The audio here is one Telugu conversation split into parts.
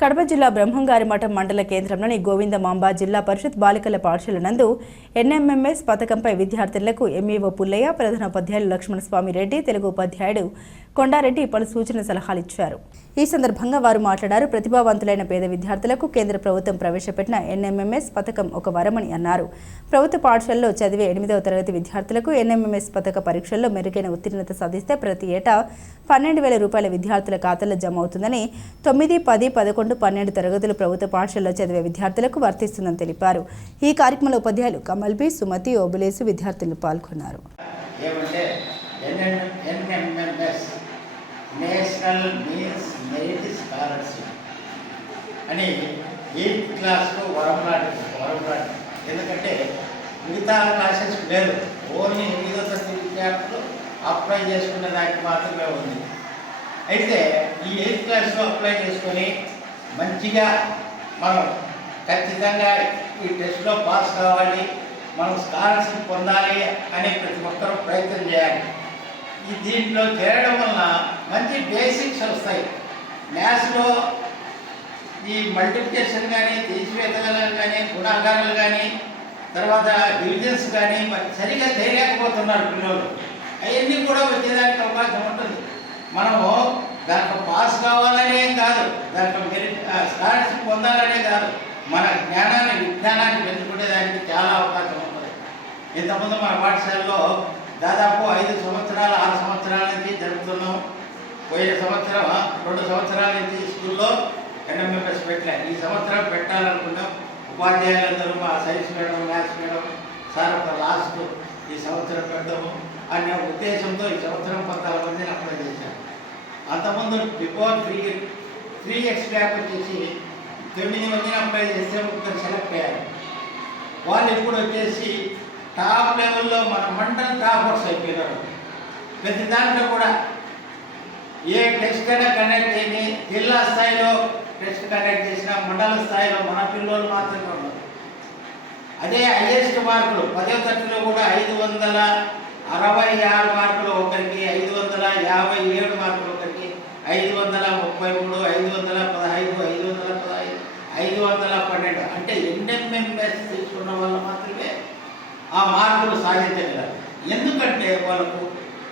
కడప జిల్లా బ్రహ్మంగారిమఠం మండల కేంద్రంలోని గోవిందమాంబ జిల్లా పరిషత్ బాలికల పాఠశాల నందు ఎన్ఎంఎంఎస్ పథకంపై విద్యార్థులకు ఎంఈఓ పుల్లయ్య, ప్రధానోపాధ్యాయులు లక్ష్మణస్వామి రెడ్డి, తెలుగు ఉపాధ్యాయుడు కొండారెడ్డి పలు సూచన సలహాలు ఇచ్చారు. ఈ సందర్భంగా వారు మాట్లాడారు. ప్రతిభావంతులైన పేద విద్యార్థులకు కేంద్ర ప్రభుత్వం ప్రవేశపెట్టిన ఎన్ఎంఎంఎస్ పథకం ఒక వరమని అన్నారు. ప్రభుత్వ పాఠశాలలో చదివే 8వ తరగతి విద్యార్థులకు ఎన్ఎంఎంఎస్ పథక పరీక్షల్లో మెరుగైన ఉత్తీర్ణత సాధిస్తే ప్రతి ఏటా 12,000 రూపాయల విద్యార్థుల ఖాతాలో జమ అవుతుందని, 9, 10, 11, 12 తరగతులు ప్రభుత్వ పాఠశాలలో చదివే విద్యార్థులకు వర్తిస్తుందని తెలిపారు. ఈ కార్యక్రమంలో ఉపాధ్యాయులు కమల్బి, సుమతి, ఓబులేసు విద్యార్థులు పాల్గొన్నారు. నేషనల్ మీన్స్ మెరిట్ స్కాలర్షిప్ అని 8th క్లాస్లో వరం లాంటిది. ఎందుకంటే మిగతా క్లాసెస్ లేదు, ఓన్లీ 8వ తరగతి విద్యార్థులు అప్లై చేసుకునే దానికి మాత్రమే ఉంది. అయితే ఈ 8th క్లాస్లో అప్లై చేసుకొని మంచిగా మనం ఖచ్చితంగా ఈ టెస్ట్లో పాస్ కావాలి, మనం స్కాలర్షిప్ పొందాలి అని ప్రతి ఒక్కరూ ప్రయత్నం చేయాలి. ఈ దీంట్లో చేరడం వలన మంచి బేసిక్స్ వస్తాయి. మ్యాథ్స్లో ఈ మల్టిప్లికేషన్ కానీ, తీసివేతలు కానీ, గుణాకారాలు కానీ, తర్వాత డివిజన్స్ కానీ సరిగా చేయలేకపోతున్నారు పిల్లలు. అవన్నీ కూడా వచ్చేదానికి అవకాశం ఉంటుంది. మనము దాంట్లో పాస్ కావాలనే కాదు, దాంట్లో మెరిట్ స్కాలర్షిప్ పొందాలనే కాదు, మన జ్ఞానాన్ని, విజ్ఞానాన్ని పెంచుకునే దానికి చాలా అవకాశం ఉంటుంది. ఇంతకుముందు మన పాఠశాలలో దాదాపు 5 సంవత్సరాలు 6 సంవత్సరాల నుంచి జరుపుతున్నాం. పోయిన సంవత్సరం 2 సంవత్సరాల నుంచి స్కూల్లో ఎన్ఎంఎంఎస్ పెట్టలే. ఈ సంవత్సరం పెట్టాలనుకున్నాం. ఉపాధ్యాయులందరూ మా science madam, maths madam sir ఒక లాస్ట్ ఈ సంవత్సరం పెడదాము అనే ఉద్దేశంతో ఈ సంవత్సరం 14 మందిని అప్లై చేశారు. అంతకుముందు బిఫోర్ 3 ఇయర్స్ బ్యాక్ వచ్చేసి 9 మందిని అప్లై చేస్తే 3 సెలెక్ట్ అయ్యారు. వాళ్ళు ఇప్పుడు వచ్చేసి టాప్ లెవెల్లో మన మండల్ టాపర్స్ అయిపోయినారు. ప్రతి దాంట్లో కూడా ఏ టెస్ట్ అయినా కండక్ట్ చేయని, జిల్లా స్థాయిలో టెస్ట్ కండక్ట్ చేసిన, మండల స్థాయిలో మన పిల్లలు మాత్రమే ఉన్నారు. అదే హైయెస్ట్ మార్కులు 10వ తరగతిలో కూడా 566 మార్కులు ఒకరికి, 557 మార్కులు ఒకరికి, 533, 515, 515, 512 అంటే ఎన్ఎంఎంఎస్ తీసుకున్న వాళ్ళు మాత్రమే ఆ మార్కులు సాధించగలరు. ఎందుకంటే వాళ్ళకు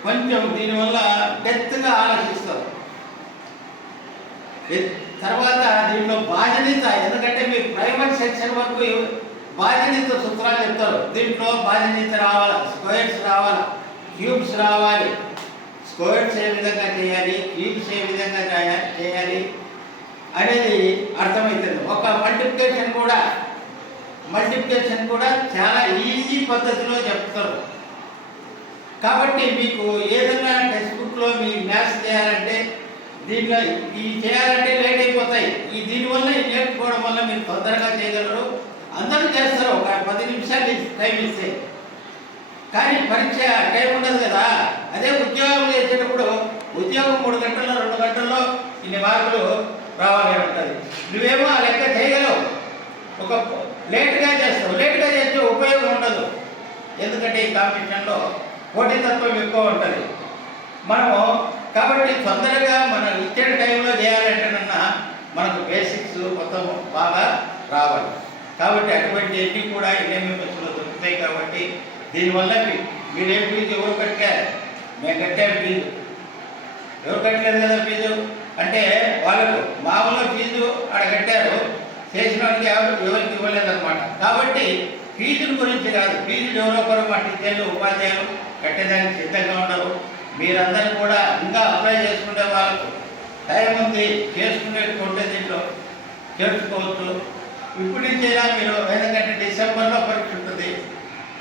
కొంచెం దీనివల్ల డెప్త్గా ఆలోచిస్తారు. తర్వాత దీంట్లో బాధ్యత, ఎందుకంటే మీరు ప్రైమరీ సెక్షన్ వరకు బాధ్యత సూత్రాలు చెప్తారు. దీంట్లో బాధ్యత రావాలి, స్క్వేర్స్ రావాలి, క్యూబ్స్ రావాలి. స్క్వేర్స్ ఏ విధంగా చేయాలి, క్యూబ్స్ ఏ విధంగా చేయాలి అనేది అర్థమవుతుంది. ఒక మల్టిప్లికేషన్ కూడా చాలా ఈజీ పద్ధతిలో చెప్తారు. కాబట్టి మీకు ఏదైనా టెక్స్ట్ బుక్లో మీ మ్యాథ్స్ చేయాలంటే దీనిలో ఈ చేయాలంటే లేట్ అయిపోతాయి. దీనివల్ల ఈ నేర్చుకోవడం వల్ల మీరు తొందరగా చేయగలరు. అందరూ చేస్తారు ఒక 10 నిమిషాలు టైం ఇస్తే. కానీ పరీక్ష టైం ఉండదు కదా. అదే ఉద్యోగం చేసేటప్పుడు ఉద్యోగం 3 గంటల్లో 2 గంటల్లో ఇన్ని మార్కులు రావాలి ఉంటుంది. నువ్వేమో ఆ లెక్క చేయగలవు, ఒక లేట్గా చేస్తావు. లేట్గా చేస్తే ఉపయోగం ఉండదు. ఎందుకంటే ఈ కాంపిటీషన్లో పోటీతత్వం ఎక్కువ ఉంటుంది. మనము కాబట్టి తొందరగా మనం ఇచ్చిన టైంలో చేయాలంటేనన్నా మనకు బేసిక్స్ మొత్తం బాగా రావాలి. కాబట్టి అటువంటివన్నీ కూడా ఎన్ఎంఎంఎస్లో దొరుకుతాయి. కాబట్టి దీనివల్ల మీరేం ఫీజు ఎవరు కట్టారు? మేము కట్టాము ఫీజు. ఎవరు కట్టలేదు కదా ఫీజు అంటే వాళ్ళకు మామూలుగా ఫీజు అక్కడ కట్టారు, చేసిన వాళ్ళకి ఎవరికి ఇవ్వలేదన్నమాట. కాబట్టి ఫీజుల గురించి కాదు, ఫీజులు ఎవరో ఒకరు మా టీచర్లు, ఉపాధ్యాయులు కట్టేదానికి సిద్ధంగా ఉండరు. మీరందరూ కూడా ఇంకా అప్లై చేసుకునే వాళ్ళకు టైం ఉంది, చేసుకునేటువంటి దీంట్లో చేర్చుకోవచ్చు. ఇప్పుడు నుంచైనా మీరు, ఎందుకంటే డిసెంబర్లో పరీక్ష ఉంటుంది.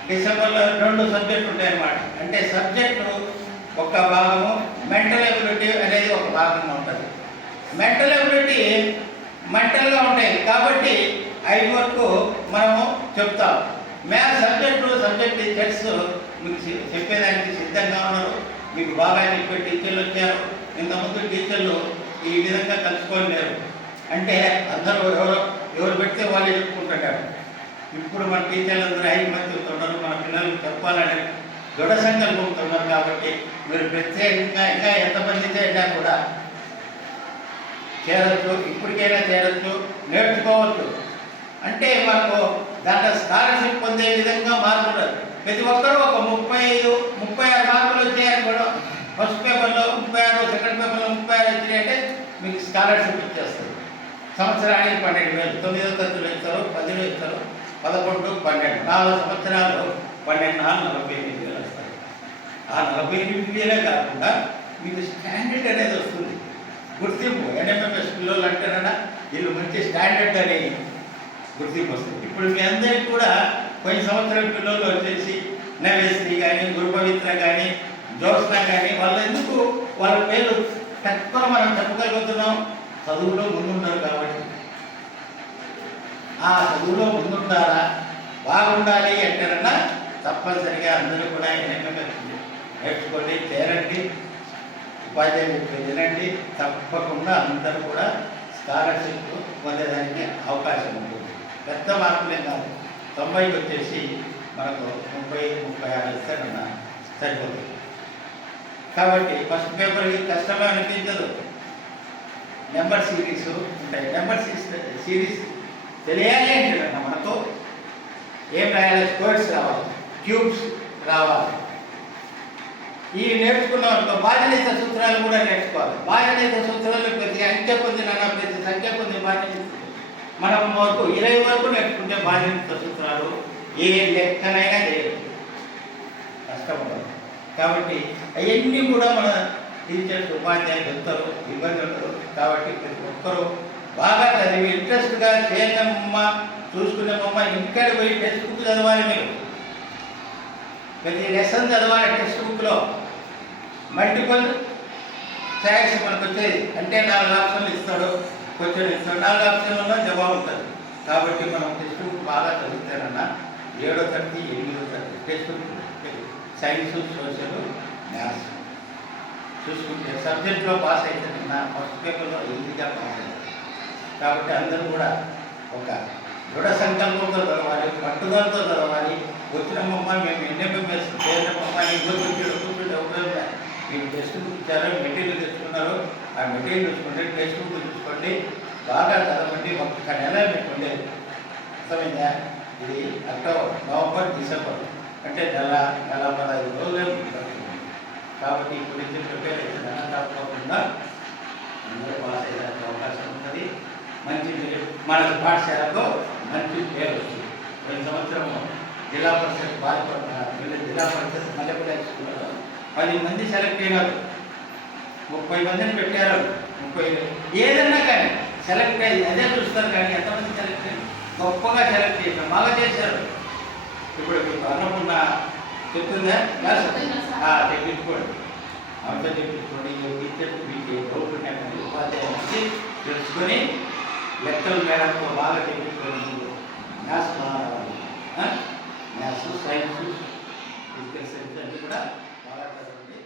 డిసెంబర్లో 2 సబ్జెక్టులు ఉంటాయన్నమాట. అంటే సబ్జెక్టు ఒక భాగము, మెంటల్ ఎబిలిటీ అనేది ఒక భాగంగా ఉంటుంది. మెంటల్ ఎబిలిటీ మెంటల్గా ఉంటాయి కాబట్టి 5 వరకు మనము చెప్తాం. మ్యాథ్స్ సబ్జెక్ట్ టీచర్స్ మీకు చెప్పేదానికి సిద్ధంగా ఉన్నారు. మీకు బాగా చెప్పే టీచర్లు వచ్చారు. ఇంతకుముందు టీచర్లు ఈ విధంగా కలుసుకోలేరు. అంటే అందరూ ఎవరు పెడితే వాళ్ళు చెప్పుకుంటుంటారు. ఇప్పుడు మన టీచర్లు అందరూ 5 మంది ఉంటున్నారు. మన పిల్లలకు చెప్పాలని దృఢ సంకల్పంతో ఉన్నారు. కాబట్టి మీరు ప్రత్యేకంగా ఇంకా ఎంతమంది అయినా కూడా చేరొచ్చు, ఇప్పటికైనా చేరొచ్చు, నేర్చుకోవచ్చు. అంటే మనకు దాంట్లో స్కాలర్షిప్ పొందే విధంగా మార్పున్నారు. ప్రతి ఒక్కరూ ఒక 35-36 మార్కులు వచ్చాయని కూడా ఫస్ట్ పేపర్లో 36, సెకండ్ పేపర్లో 36 వచ్చినాయంటే మీకు స్కాలర్షిప్ ఇచ్చేస్తారు. సంవత్సరానికి 12,000, 9వ తరగతిలో ఇస్తారు, 10లో ఇస్తారు, 11, 12, 4 సంవత్సరాలు 12, 48,000 వస్తాయి. ఆ 48,000 కాకుండా మీకు స్టాండర్డ్ అనేది వస్తుంది, గుర్తింపు. ఎన్ఎంఎంఎస్ పిల్లలు అంటారన్నా వీళ్ళు మంచి స్టాండర్డ్ అని గుర్తింపు వస్తుంది. ఇప్పుడు మీ అందరికీ కూడా కొన్ని సంవత్సరాల పిల్లలు వచ్చేసి నవేశ్రీ కానీ, గురుపవిత్ర కానీ, జ్యోత్స్న కానీ వాళ్ళ పేర్లు తక్కువ మనం చెప్పగలుగుతున్నాం, చదువులో ముందున్నారు కాబట్టి. ఆ చదువులో ముందుండాలా, బాగుండాలి అంటారన్నా తప్పనిసరిగా అందరూ కూడా ఎన్ఎంఎంఎస్ నేర్చుకోండి, చేరండి, ఉపాధ్యాయులు వినండి. తప్పకుండా అందరూ కూడా స్కాలర్షిప్ పొందేదానికి అవకాశం ఉంటుంది. పెద్ద మార్కులే కాదు, 90కి వచ్చేసి మనకు 35-36 ఇస్తారన్నా సరిపోతుంది. కాబట్టి ఫస్ట్ పేపర్కి కష్టమే అనిపించదు. నెంబర్ సిరీస్ ఉంటాయి. నెంబర్ సిరీస్ తెలియాలి అంటే మనకు ఏం రాయాలి, స్క్వేర్స్ రావాలి, క్యూబ్స్ రావాలి. ఈ నేర్చుకున్న బాధ్యత సూత్రాలు కూడా నేర్చుకోవాలి. బాధ్యత సూత్రాలు ప్రతి అంకె పొందిన ప్రతి సంఖ్య పొందిన బాధ్యత మనం వరకు 20 వరకు నేర్చుకుంటే బాధ్యత సూత్రాలు ఏ లెక్కనైనా చేయవచ్చు, కష్టపడదు. కాబట్టి అవన్నీ కూడా మన టీచర్స్, ఉపాధ్యాయులు చెప్తారు, ఇబ్బంది ఉండదు. కాబట్టి ప్రతి ఒక్కరూ బాగా చదివి ఇంట్రెస్ట్గా చేయమమ్మ, చూసుకునేమమ్మ. ఇంటికాడ పోయి టెక్స్ట్ బుక్ చదవాలి. మీరు ప్రతి లెసన్ చదవాలి. టెక్స్ట్ బుక్లో మల్టిపుల్ చాయిస్ మనకు వచ్చేది అంటే 4 ఆప్షన్లు ఇస్తాడు, క్వశ్చన్ ఇస్తాడు, 4 ఆప్షన్లలో జవాబు ఉంటుంది. కాబట్టి మనం టెక్స్ట్ బుక్ బాగా చదువుతారన్నా 7వ తరగతి 8వ తరగతి text book science, social, maths చూసుకుంటే సబ్జెక్ట్లో పాస్ అవుతారన్నా ఫస్ట్ పేపర్లో ఈజీగా పాస్ అవుతారు. కాబట్టి అందరూ కూడా ఒక దృఢ సంకల్పంతో చదవాలి, పట్టుదలతో చదవాలి. వచ్చినమ్మ మేము ఎన్ఎంఎంఎస్ చేసినమ్మ కూర్చుంటే ఉపయోగం. మీరు టెక్స్ట్ బుక్ ఇచ్చారు, మెటీరియల్ తెచ్చుకున్నారు, ఆ మెటీరియల్ చూసుకోండి, టెక్స్ట్ బుక్ చూసుకోండి, బాగా చదవండి. ఒక్క నెల మీకు ఉండేది అర్థమైందా? ఇది అక్టోబర్, నవంబర్, డిసెంబర్ అంటే నెల 15 రోజులే ఉంటుంది. కాబట్టి ఇప్పుడు నుంచి ప్రిపేర్ అయితే తప్పకుండా అందరూ పాస్ అయ్యేదానికి అవకాశం ఉంటుంది. మంచి మన పాఠశాలకు మంచి పేరు వస్తుంది. ప్రతి సంవత్సరం జిల్లా పరిషత్ జిల్లా పరిషత్ మల్లెపల్లి స్కూల్లో 10 మంది సెలెక్ట్ అయినారు, 30 మందిని పెట్టారు. 30 ఏదన్నా కానీ సెలెక్ట్ అయ్యి అదే చూస్తారు. కానీ ఎంతమంది సెలెక్ట్ అయ్యి గొప్పగా సెలెక్ట్ చేశారు, బాగా చేశారు. ఇప్పుడు మీకు అన్నపూర్ణ చెప్తుందా క్లాస్ తెప్పించుకోండి, అంతా తెప్పించుకోండి. టీచర్ మీకు డౌట్ ఉన్నాయండి ఉపాధ్యాయులు వచ్చి తెలుసుకొని లెక్కల మేడంతో బాగా తెప్పించుకోండి. మ్యాథ్స్ బాగా రావాలి, మ్యాథ్స్, సైన్స్, ఫిజికల్ సైన్స్ అన్నీ కూడా బాగా చదవండి.